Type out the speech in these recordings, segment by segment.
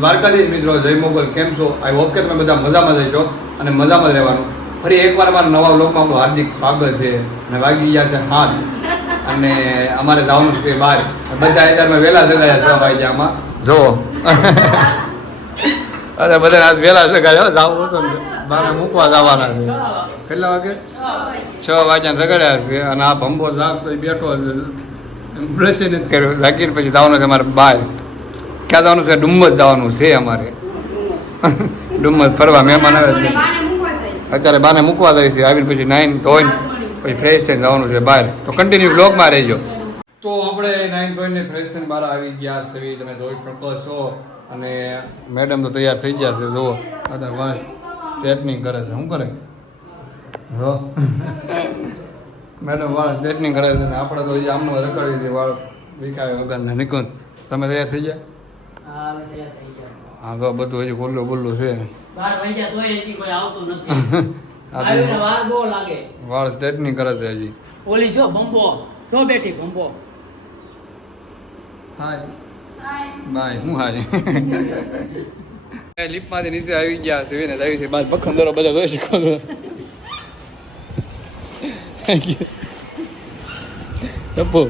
દ્વારકાધીશ મિત્રો, જય મોગલ, કેમ છો? આઈ હોપ કે તમે બધા મજામાં જ છો અને મજામાં જ રહેવાનું. ફરી એકવાર અમારા નવા વ્લોગમાં આપણું હાર્દિક સ્વાગત છે. અને વાગી ગયા છે 7 અને અમારે જવાનું છે બહાર. બધા અત્યારમાં વહેલા જગાડ્યા 6 વાગ્યામાં જો અરે બધા આજ વહેલા જગાડ્યા જવું હતું ને બાને મૂકવા જવાના છે. કેટલા વાગે? 6 વાગ્યા જગાડ્યા છે. અને આ ભંભો જાગતો બેઠો બ્રશ નથી કર્યો, જાગીને પછી જવાનું છે અમારે બહાર. ક્યાં જવાનું છે? ડુમ્મસ જવાનું છે અમારે. ડુમ્મસ ફરવા મહેમાન આવે છે. અત્યારે બાને મૂકવા જાય છે. આવીને પછી નાઈન ધોઈને પછી ફ્રેશ થઈને જવાનું છે બહાર. તો કન્ટિન્યુ બ્લોગમાં રહેજો. તો આપણે નાઈન ધોઈને ફ્રેશ થઈને બહાર આવી ગયા છે, તમે જોઈ શકો છો. અને મેડમ તો તૈયાર થઈ ગયા છે. જુઓ અત્યારે વાળ સ્ટ્રેટનિંગ કરે છે. શું કરે? જો મેડમ વાળ સ્ટ્રેટનિંગ કરે છે. ને આપણે તો હજી આમનો રખડી છે વાળ વિખાય વગરના. નિકુંજ તમે તૈયાર થઈ ગયા? હા તો બધું હજી ખુલ્લું બુલ્લું છે. વાળ સ્ટ્રેટનિંગ કરે છે હજી. ઓલી જો બંબો જો બેઠી બંબો. હાય બાય. હું હાય લીપમાંથી નીચે આવી ગયા છે ને આવી છે બાર પખંદરો બધા જોઈ શકો છો. ટપ્પુ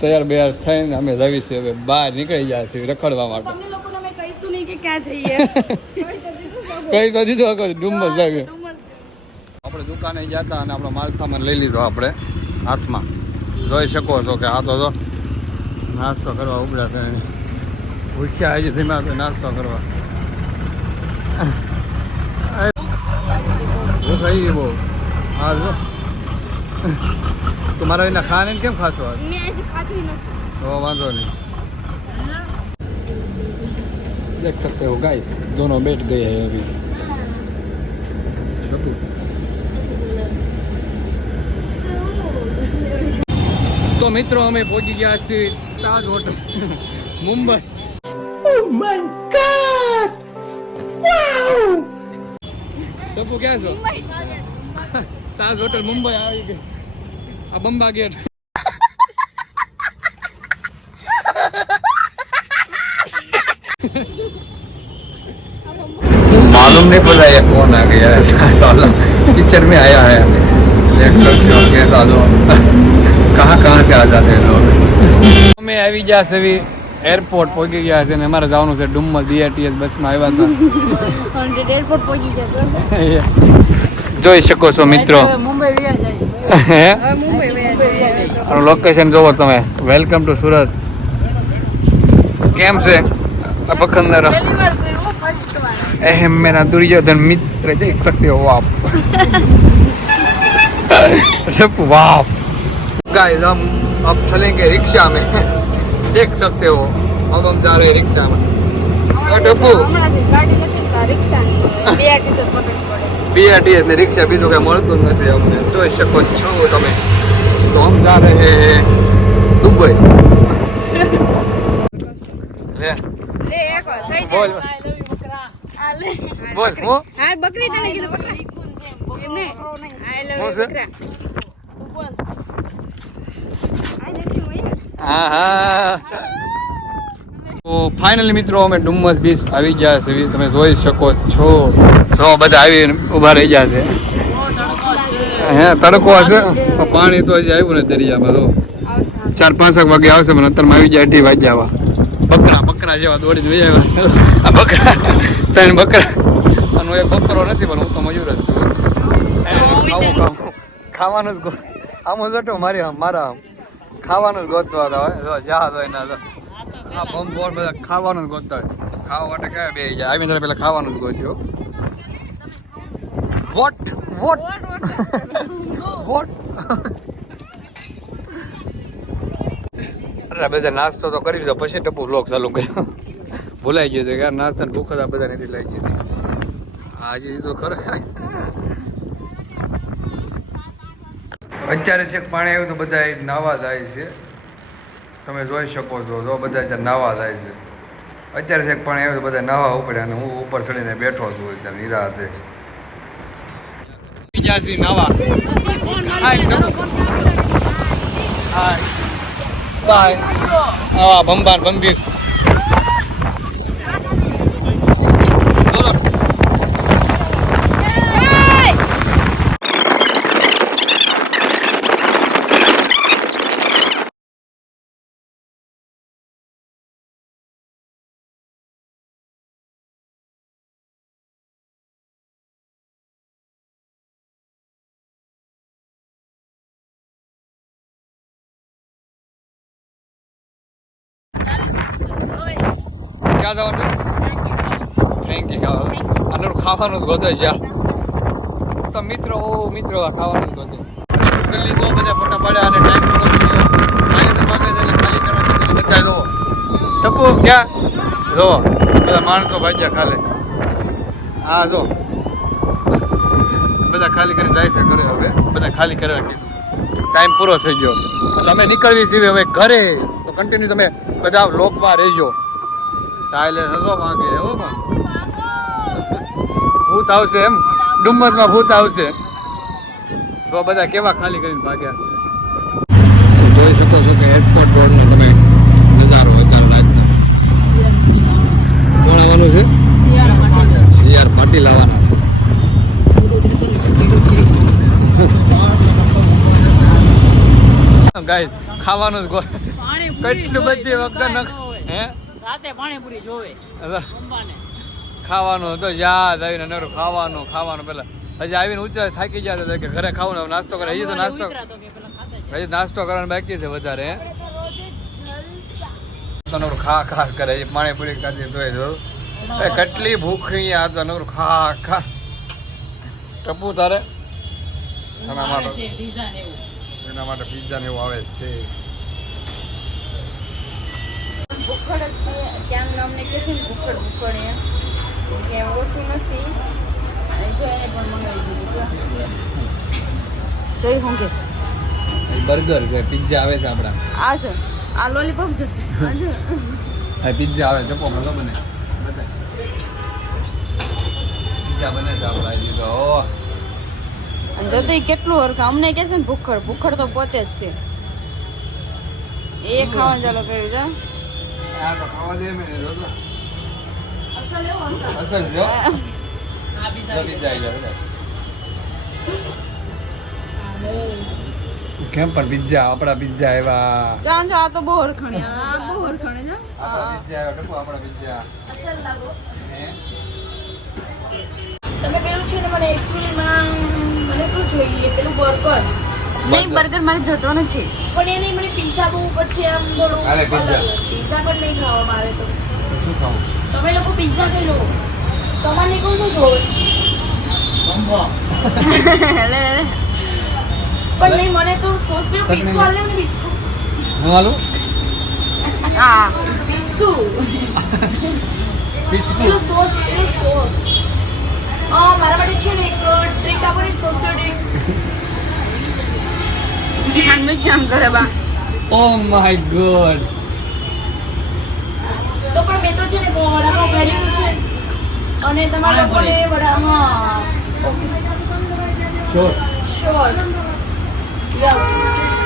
તૈયાર બેયાર થઈને અમે જાવી છે હવે બહાર નીકળી ગયા છે રખડવા માટે. તમને લોકોને અમે કહીશું નહીં કે ક્યાં જઈએ. કઈ તો દીધું આખો ડુમ્મસ જાગે. આપણે દુકાને ગયા હતા અને આપણો માલ સામાન લઈ લીધો આપણે હાથમાં. જોઈ શકો છો કે આ તો જો નાસ્તો કરવા ઉભરા થઈને ઉઠ્યા હજી ધીમા તો નાસ્તો કરવા. ભૂખ આવી ગઈ બહુ. હા જો તમારા એના ખાને કેમ ખાશો? મેં હજી ખાધું નથી. તો વાંધો નહીં. देख सकते हो गाइस, दोनों बैठ गए हैं अभी. તો મિત્રો અમે પહોંચી ગયા છીએ Taj hotel Mumbai. Oh my god! Wow! Tapu ક્યાં છો? તાજ હોટલ મુંબઈ આવી ગઈ. આ બંબા ગેટ. मालूम नहीं पड़ा ये कौन आ गया है. साला किचन में आया है. देख सकते हो कैसा लोग कहाँ कहाँ से आ जाते हैं लोग. અમે આવી ગયા છે એરપોર્ટ પહોંચી ગયા છે ને અમારે જવાનું છે ડુમ્મસ બીઆરટીએસ બસમાં આવ્યા હતા. એરપોર્ટ પહોંચી ગયા. જોઈ શકો છો મિત્રો. મુંબઈ વ્યા જાય. હે મુંબઈ આનું લોકેશન જોવો તમે. Welcome to Surat. કેમ છે પખંદરો? मेरा दुर्योधन मित्र देख सकते हो आप. वाह गाइस, हम अब चलेंगे रिक्शा में. देख सकते हो अब हम जा रहे हैं रिक्शा में. टप्पू बीआरटीएस ने रिक्शा बीजू कहीं મળતું નથી અમને. જોઈ શકો છો તમે. તો हम जा रहे हैं दुबई. ले લે એક વાર થઈ બોલ જાય. આ લે બોલ હું હા બકરી તને કીધું બકરી. એમને આઈ લવ હું છે? બકરા. તું બોલ. આઈ નથી હોય. હા હા. તો ફાઇનલી મિત્રો અમે ડુમ્મસ બીચ આવી ગયા છે. તમે જોઈ શકો છો. જો બધા આવીને ઊભા રહી ગયા છે. હે તડકો હશે પાણી તો હજી આવ્યું ને દરિયામાં. તો 4-5 વાગે આવશે પણ અત્યારમાં આવી જાય 8 વાગ્યા. બકરા જેવા દોડીને વહી આવ્યા. આ બકરા 3 બકરા. આનો એક બકરો નથી પણ હું તો મજૂર જ છું. ખાવાનું જ આમ જટો મારા ખાવાનું જ ગોતવા હતા. જ્યાં હોય ના હા બમ બોર બધા ખાવાનું જ ગોતતા હોય. ખાવા માટે કયા બે જાય આવીને ત્યારે પેલા ખાવાનું જ ગોત્યો. Vote vote vote. અરે બધા નાસ્તો તો કરી લીધો પછી ટપુ વ્લોગ ચાલુ કર્યો. ભૂલાઈ ગયો કે યાર નાસ્તાની ભૂખ જ આ બધા નથી લાગી ગઈ. હાજી તો ખરો. અત્યારે છેક પાણી આવ્યું તો બધા નાવા જાય છે. તમે જોઈ શકો છો. જો બધા અત્યારે નાવા જાય છે. અત્યારે છેક પાણી આવ્યું તો બધા નાવા ઉપડ્યા અને હું ઉપર ચડીને બેઠો છું અત્યારે નિરાતે. નાવા બાય. બંબાર બંબી ક્યાં જવાનું છે ફ્રેન્કી ખાવા અને ખાવાનું જ ગોતો છે તો મિત્રો ખાવાનું જ ગોતો જલ્દી તો બધા ફોટા પાડ્યા અને ટાઈમ તો માગે છે ખાલી કરવાની બધા જોવો ટપુ ક્યાં જો બધા માણસો ભાગ્યા ખાલે હા જો બધા ખાલી કરીને જાય છે ઘરે હવે બધા ખાલી કરવા કીધું ટાઈમ પૂરો થઈ ગયો એટલે અમે નીકળવી છીએ હવે ઘરે તો કન્ટિન્યુ તમે બધા લોકમાં રહેજો ચાલે હજો ભાગે એવો ભૂત આવશે એમ ડુમ્મસમાં ભૂત આવશે તો બધા કેવા ખાલી કરીને ભાગ્યા જોઈ શકો છો કે એરપોર્ટ રોડનો તમે નજારો અત્યારે રાતનો કોણ આવવાનું છે સીઆર પાટીલ આવવાના ગાઈસ ખાવાનું જ કેટલું બધી વખત હે રાતે પાણીપુરી જોવે ખાવાનું તો યાદ આવીને નરું ખાવાનું પેલા હજી આવીને ઉતરા થાકી જતા કે ઘરે ખાવાનું નાસ્તો કરે હજી તો નાસ્તો કરવાનો બાકી છે વધારે હે તો નરું ખા કરે પાણીપુરી ખાધી જોઈ જો કેટલી ભૂખી આ તો નરું ખા ટપુ તારે એના માટે પિઝા ને એવું આવે છે ભૂખડ જ છે ત્યાં અમને કહે છે ને ભૂખડ એમ કે ઓછું નથી જો એને પણ મંગાવી દીધું જોઈ હું કે બર્ગર છે પિઝા આવે છે આપણા આજો આ લોલીપોપ છે આજો આ પિઝા આવે ચપો મગો બને પિઝા બને છે આપણા દીધો અને જો તો કેટલું હરખા અમને કહે છે ને ભૂખડ તો પોતે જ છે એ ખાવાનું ચાલુ કર્યું છે આ તો ખાવા દે મે જો અસલ એવો અસલ જો આ પિઝા આવી કેમ પણ પિઝા આપણા પિઝા આવ્યા જાન જો આ તો બહુ હરખણી આ બહુ હરખણી છે પિઝા આવ્યા ટપુ આપણા પિઝા અસલ લાગો હે તમે પેલું છે ને મને એક્ચ્યુઅલીમાં મને શું જોઈએ પેલું બર્ગર નહીં બર્ગર મારે જોતો નથી પણ એ નહીં મને પિઝા બહુ પછી આમ થોડું અરે પિઝા પણ નહીં ખાવા મારે તો શું ખાવું તમે લોકો પિઝા ખાઈ લો તમારે નીકળ શું જોવે બંબો લે પણ નહીં મને તો સોસ પેલું પીચકું આલે ને પીચકું હું આલું હા પીચકું પીચકું પેલું સોસ મારા માટે છે ને એક ડ્રિંક આપો ને સોસો ડ્રિંક ખાનમે કેમ કરે બા ઓ માય ગોડ તો પણ મેં તો છે ને વડાપાઉં ખાઈ લીધું છે અને તમારા લોકોને શ્યોર યસ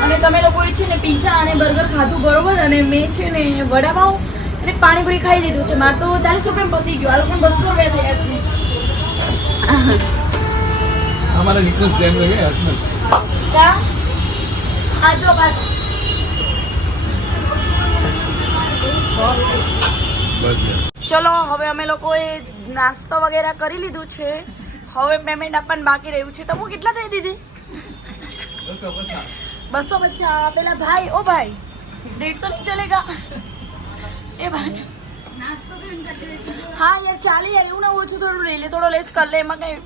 અને તમે લોકોએ છે ને પિઝા અને બર્ગર ખાધું બરોબર અને મેં છે ને વડાપાઉં અને પાણીપુરી ખાઈ લીધું છે મારે તો 40 રૂપિયા પતી ગયું આ લોકોને 200 રૂપિયા થયા છે हमारा निकल सेम लगे हसमत क्या आ जाओ बस ચલો હવે અમે લોકોએ નાસ્તો વગેરે કરી લીધું છે હવે પેમેન્ટ આપવાનું બાકી રહ્યું છે તમે કેટલા દઈ દીધી 250 પેલા ભાઈ ઓ ભાઈ 150 नहीं चलेगा ए भाई हाँ यार ચાલે યાર એવું ના ઓછું થોડું લઈ લે થોડો લેસ કર લે એમાં કઈ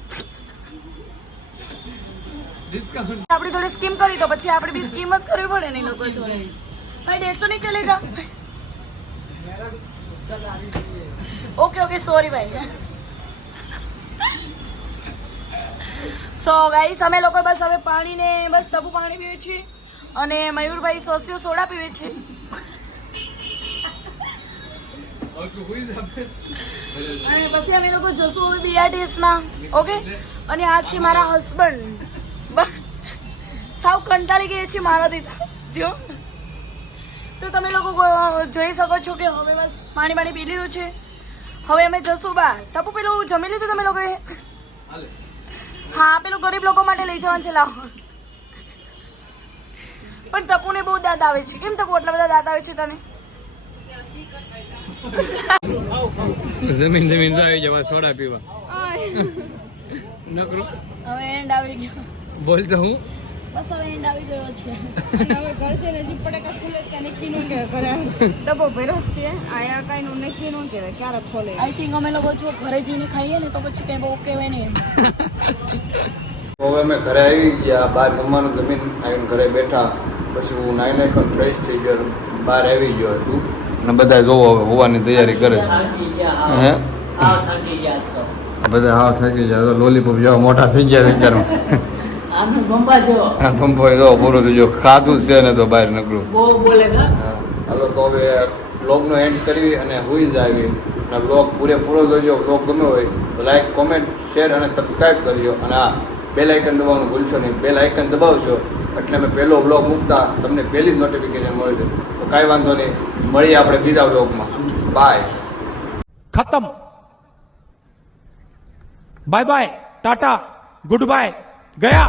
આપણી થોડી સ્કીમ કરી તો પછી આપણે બી સ્કીમ જ કરવી પડે ને લોકો જોડે ભાઈ 150 नहीं चलेगा ओके ओके सॉरी भाई સો ગાઈસ અમે લોકો બસ હવે પાણી ને બસ તબુ પાણી પીવે છે અને મયુરભાઈ સોસિયો સોડા પીવે છે અને પછી અમે લોકો જશું હવે બીઆરટીએસ માં ઓકે અને આ છે મારા હસબન્ડ સાવ કંટાળી ગઈ છે મારાથી જો તો તમે લોકો જોઈ શકો છો કે હવે બસ પાણી પી લીધું છે હવે અમે જશું બહાર તપુ પેલું જમી લીધું તમે લોકોએ હા પેલું ગરીબ લોકો માટે લઈ જવાનું છે લાવો પણ તપુને બહુ દાંત આવે છે કેમ તપુ આટલા બધા દાંત આવે છે તને જમીન તો આવી જવા સોડા પીવા નકરો હવે એન્ડ આવી ગયો બોલ તો હું બસ હવે એન્ડ આવી ગયો છે અને હવે ઘર જઈને હજી પટાકા ખુલે કે નક્કી નું કે ઘરે ડબ્બો ભર્યો જ છે આયા કઈ નું નક્કી નું કે ક્યારે ખોલે આઈ થિંક અમે લોકો જો ઘરે જઈને ખાઈએ ને તો પછી કઈ બહુ કહેવાય નહીં હવે અમે ઘરે આવી ગયા, બહાર જમવાનું જમીન આવીને ઘરે બેઠા, પછી હું નાઈને પણ ફ્રેશ થઈ ગયો, બહાર આવી ગયો છું અને બધા જોવો હવે હોવાની તૈયારી કરે છે. હે બધા હાવ થાકી ગયા, લોલીપોપ જેવા મોટા થઈ ગયા વિચારમાં. હા પંપો જો પૂરો થઈ ગયો, ખાધું જ છે ને તો બહાર નકરું. હાલો તો હવે બ્લોગનો એન્ડ કરવી અને હુઈ જ આવી. અને બ્લોગ પૂરેપૂરો જોજો. બ્લોગ ગમે હોય તો લાઈક, કોમેન્ટ, શેર અને સબસ્ક્રાઈબ કરજો. અને આ બેલ આઇકન દબાવવાનું ભૂલશો નહીં. બેલ આઇકન દબાવશો એટલે મેં પહેલો બ્લોગ મૂકતા તમને પહેલી જ નોટિફિકેશન મળે છે. તો કાંઈ વાંધો નહીં, મળીએ આપણે બીજા બ્લોગમાં. બાય. खत्म bye bye tata goodbye गया.